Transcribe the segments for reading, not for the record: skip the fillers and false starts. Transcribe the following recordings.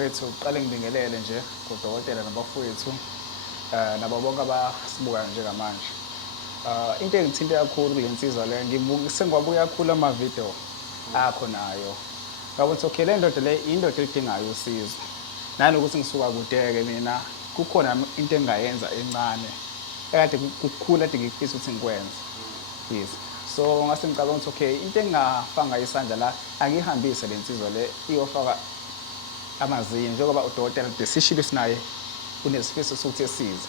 bafowethu uqale ngibingelele nje kudokotela nabafowethu nabo bonke abasibukayo njengamanje. Into engithinte kakhulu kule nsizwa le sengiwabuka kakhulu ama-video akho nayo. Ngabuthi okay le ndoda le indoda elidingayo usizo. Nanokuthi ngisuka kude-ke mina kukhona into engingayenza encane ekade kukhulu ade ngifisa ukuthi ngikwenze. Yes. So ngase ngicabanga ukuthi okay into engingafanga isandla la angihambise le nsizwa le iyofaka amazinyo njengoba udokotela desishilo sinaye unesifiso sokuthi esize.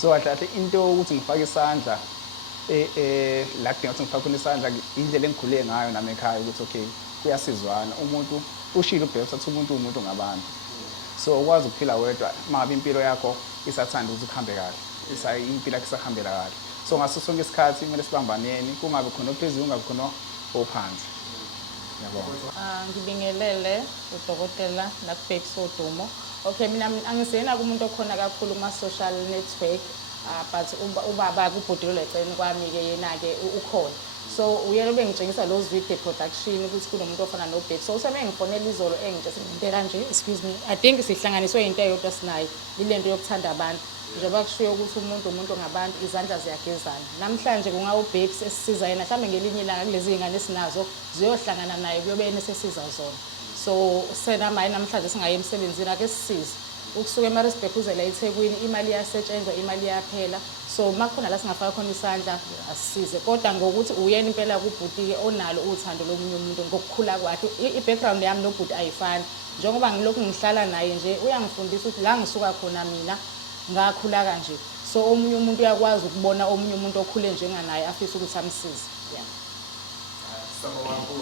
So kahle into ukuthi ngifake isandla la kudinga ukuthi ngifake isandla indlela engikhule ngayo nami ekhaya ukuthi okay kuyasizwana umuntu ushilo ubheka ukuthi umuntu ngabantu. So ukwazi ukuphila wedwa mangabe impilo yakho isathanda ukuthi ukuhambe kahle impilo yakho isahambela kahle. So ngaso sonke isikhathi kumele sibambaneni kungabe khona ophezulu kungabe khona ophansi. Yabona. Ngibingelele udokotela nakubheki sodumo. Okay mina angisena kumuntu okhona kakhulu kuma social network but ubaba kubhodilo leceni kwami ke yena ke ukhona. So uyena bengitshengisa those video production ukuthi kunomuntu ofana noBheki. So useme ngifonela izolo engitshe into kanje excuse me I think sihlanganiswe into eyodwa sinayo ilento yokuthanda abantu. Njengoba kushiyo ukuthi umuntu ngabantu izandla ziyagezana. Namhlanje kungawoBheki sesisiza yena mhlambe ngelinye ilanga kulezi ingane esinazo ziyohlangana naye kuyobe yena sesiza zona. So sena maye namhlanje singaye emsebenzini ake sisize. Ukusuka eMaritzburg uzela eThekwini imali iyasetshenzwa imali iyaphela. So makhona la singafaka khona isandla asisize kodwa ngokuthi uyena impela kubhutike onalo uthando lomunye umuntu ngokukhula kwakhe i-background yami nobhuti ayifani njengoba ngilokhu ngihlala naye nje uyangifundisa ukuthi la ngisuka khona mina ngakhula kanje. So omunye umuntu uyakwazi ukubona omunye umuntu okhule njenganaye afisa ukuthi amsize. Sabo wakho